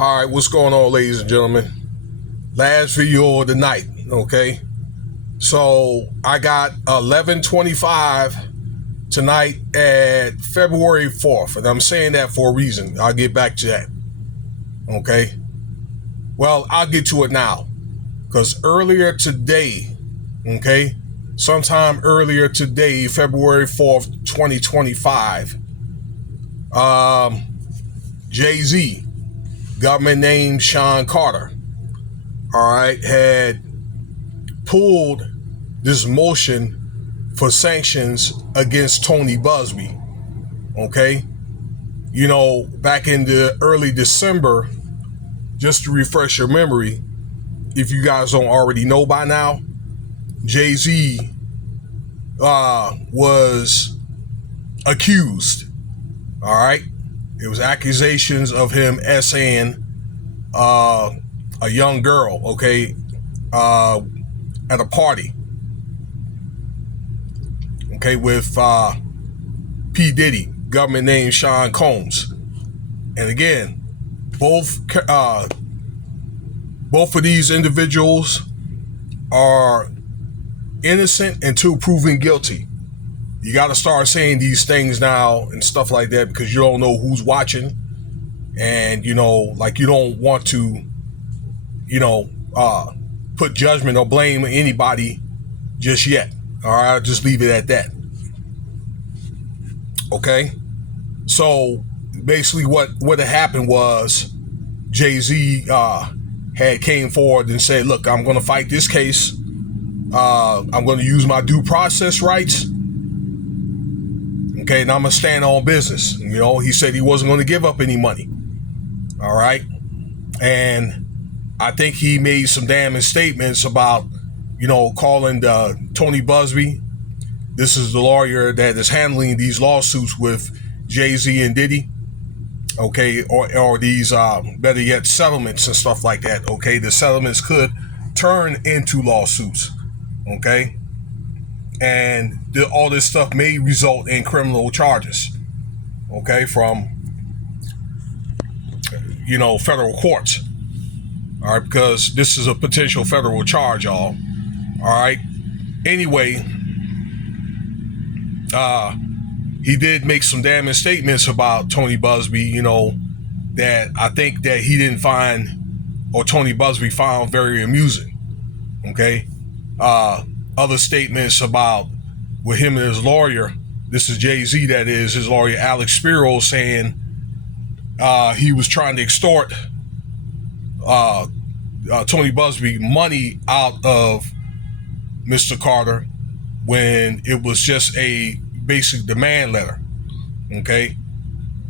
All right, what's going on, ladies and gentlemen? Last video of the night, okay? So I got 11:25 tonight at February 4th, and I'm saying that for a reason. I'll get back to that, okay? Well, I'll get to it now, because earlier today, okay, sometime earlier today, February 4th, 2025, JayZ, government named Sean Carter, all right, had pulled this motion for sanctions against Tony Buzbee, okay? You know, back in the early December, just to refresh your memory, if you guys don't already know by now, JayZ was accused, all right? It was accusations of him S-ing a young girl, okay, at a party, okay, with P. Diddy, government named Sean Combs. And again, both of these individuals are innocent until proven guilty. You got to start saying these things now and stuff like that, because you don't know who's watching, and you know, like, you don't want to, you know, put judgment or blame anybody just yet. All right, I'll just leave it at that. Okay, so basically, what had happened was JayZ had came forward and said, "Look, I'm going to fight this case. I'm going to use my due process rights." Okay, and I'm going to stand on business. You know, he said he wasn't going to give up any money. All right. And I think he made some damning statements about, you know, calling Tony Buzbee. This is the lawyer that is handling these lawsuits with JayZ and Diddy. Okay, or these, better yet, settlements and stuff like that. Okay, the settlements could turn into lawsuits. Okay. And all this stuff may result in criminal charges, okay, from, you know, federal courts, all right, because this is a potential federal charge, y'all, all right. Anyway, he did make some damning statements about Tony Buzbee, you know, that I think that he didn't find, or Tony Buzbee found, very amusing, okay. Other statements about, with him and his lawyer, this is JayZ, that is, his lawyer Alex Spiro, saying he was trying to extort Tony Buzbee money out of Mr. Carter when it was just a basic demand letter, okay?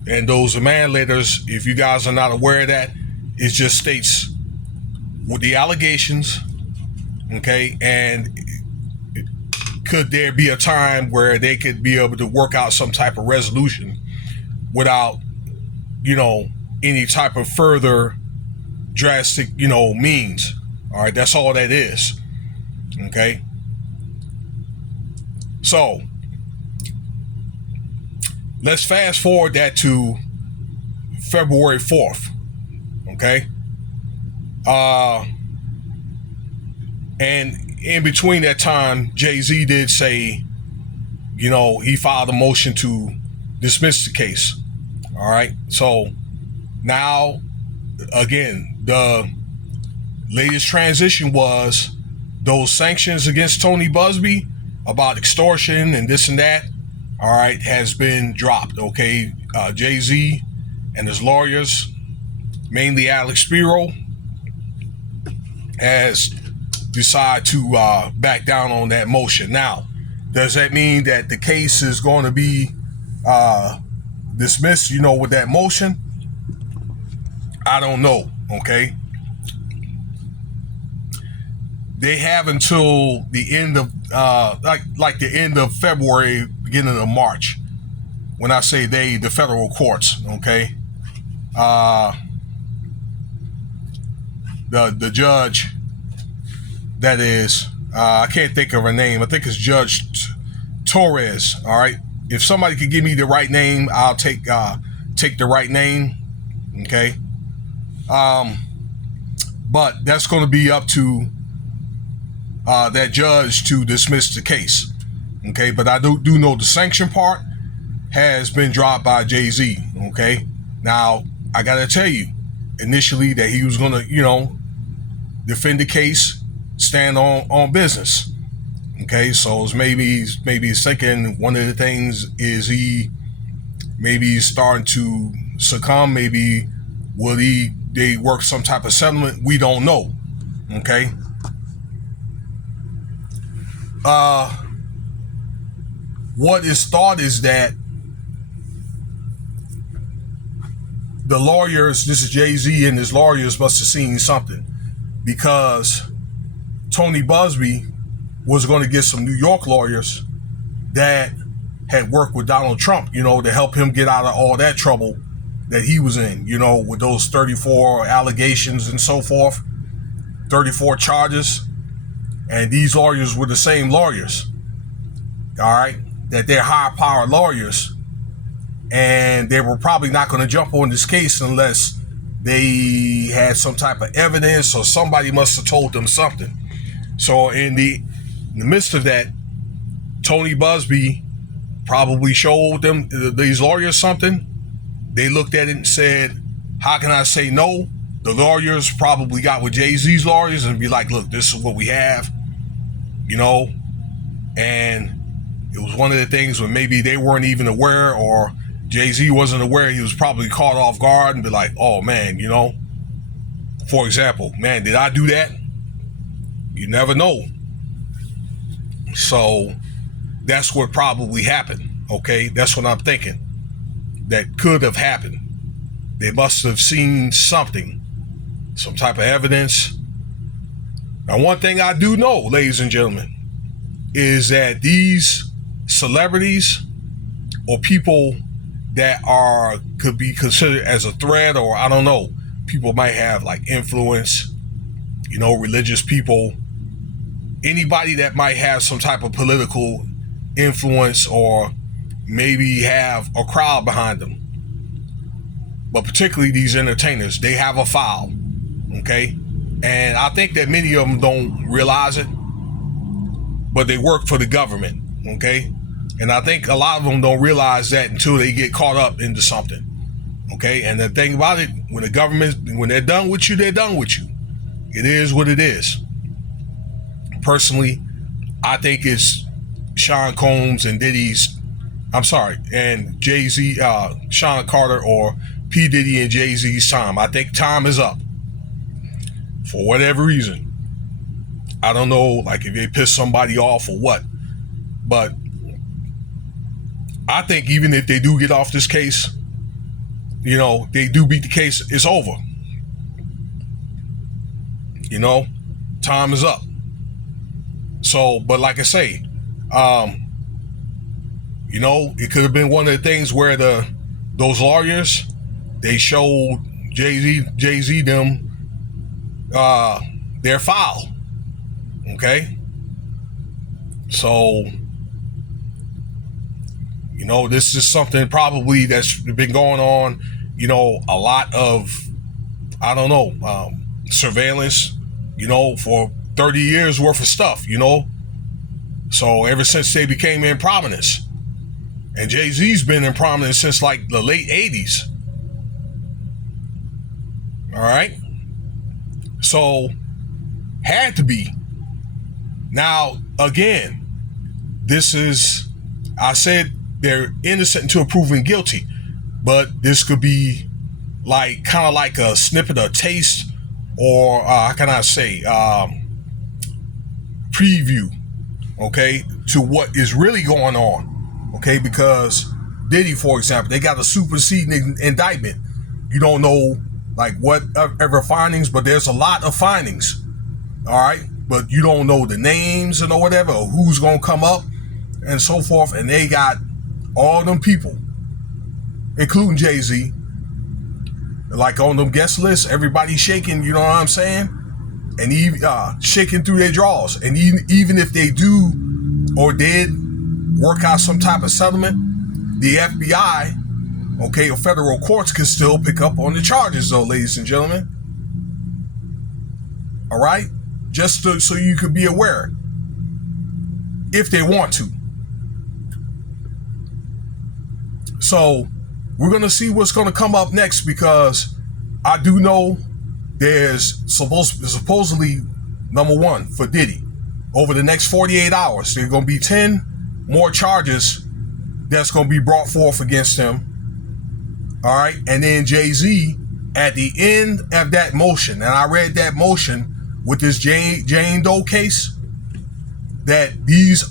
And those demand letters, if you guys are not aware of that, it just states with the allegations, okay, and could there be a time where they could be able to work out some type of resolution without, you know, any type of further drastic, you know, means. All right, that's all that is. Okay. So let's fast forward that to February 4th. Okay. And in between that time, JayZ did say, you know, he filed a motion to dismiss the case. All right. So now, again, the latest transition was those sanctions against Tony Buzbee about extortion and this and that, all right, has been dropped. Okay. JayZ and his lawyers, mainly Alex Spiro, has decide to back down on that motion. Now, does that mean that the case is going to be dismissed, you know, with that motion? I don't know, okay? They have until the end of, like the end of February, beginning of March. When I say they, the federal courts, okay? The judge, that is, I can't think of her name. I think it's Judge Torres. All right. If somebody could give me the right name, I'll take the right name. Okay. But that's going to be up to that judge to dismiss the case. Okay, but I do know the sanction part has been dropped by JayZ. Okay, now I gotta tell you, initially that he was gonna, defend the case, stand on business. Okay, so it's maybe he's thinking one of the things is he's starting to succumb. Maybe they work some type of settlement? We don't know. Okay. What is thought is that the lawyers, this is JayZ and his lawyers, must have seen something, because Tony Buzbee was going to get some New York lawyers that had worked with Donald Trump, to help him get out of all that trouble that he was in, with those 34 allegations and so forth, 34 charges. And these lawyers were the same lawyers, all right, that they're high-powered lawyers. And they were probably not going to jump on this case unless they had some type of evidence, or somebody must have told them something. So in the midst of that, Tony Buzbee probably showed them, these lawyers, something. They looked at it and said, how can I say no? The lawyers probably got with JayZ's lawyers and be like, look, this is what we have, and it was one of the things when maybe they weren't even aware, or JayZ wasn't aware. He was probably caught off guard and be like, oh man, for example, man, did I do that? You never know. So that's what probably happened. Okay, that's what I'm thinking that could have happened. They must have seen something, some type of evidence. Now, one thing I do know, ladies and gentlemen, is that these celebrities or people that could be considered as a threat, or I don't know, people might have like influence, religious people, anybody that might have some type of political influence, or maybe have a crowd behind them. But particularly these entertainers, they have a file, okay? And I think that many of them don't realize it, but they work for the government, okay? And I think a lot of them don't realize that until they get caught up into something, okay? And the thing about it, when the government, when they're done with you, they're done with you. It is what it is. Personally, I think it's Sean Combs and and JayZ, Sean Carter or P. Diddy and JayZ's time. I think time is up. For whatever reason. I don't know, like if they piss somebody off or what. But I think even if they do get off this case, they do beat the case, it's over. Time is up. So, but like I say, it could have been one of the things where those lawyers, they showed JayZ them their file. Okay? So, this is something probably that's been going on, a lot of, I don't know, surveillance, for 30 years worth of stuff, So ever since they became in prominence, and JayZ's been in prominence since like the late 80s. All right. So had to be. Now, again, I said they're innocent until proven guilty, but this could be like kind of like a snippet, a taste, or how can I say, preview, okay, to what is really going on, okay, because Diddy, for example, they got a superseding indictment. You don't know like whatever findings, but there's a lot of findings, all right, but you don't know the names and or whatever, or who's gonna come up and so forth, and they got all them people, including JayZ, like on them guest lists, everybody shaking, you know what I'm saying? And even shaking through their drawers. And even if they do or did work out some type of settlement, the FBI, okay, or federal courts can still pick up on the charges, though, ladies and gentlemen. All right, just so you could be aware if they want to. So we're gonna see what's gonna come up next, because I do know there's supposedly, number one, for Diddy, over the next 48 hours, there's gonna be 10 more charges that's gonna be brought forth against him. All right, and then JayZ at the end of that motion, and I read that motion with this Jane Doe case, that this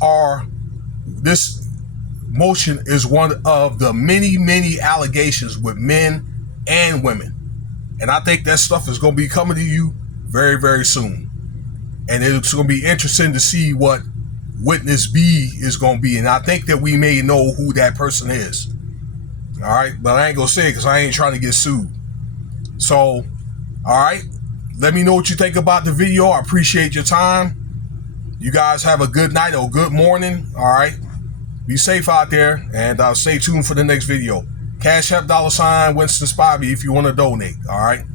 motion is one of the many allegations with men and women. And I think that stuff is going to be coming to you very soon. And it's going to be interesting to see what witness B is going to be. And I think that we may know who that person is. All right. But I ain't going to say it because I ain't trying to get sued. So, all right. Let me know what you think about the video. I appreciate your time. You guys have a good night or good morning. All right. Be safe out there, and stay tuned for the next video. Cash App $Winston Spivey if you want to donate. All right.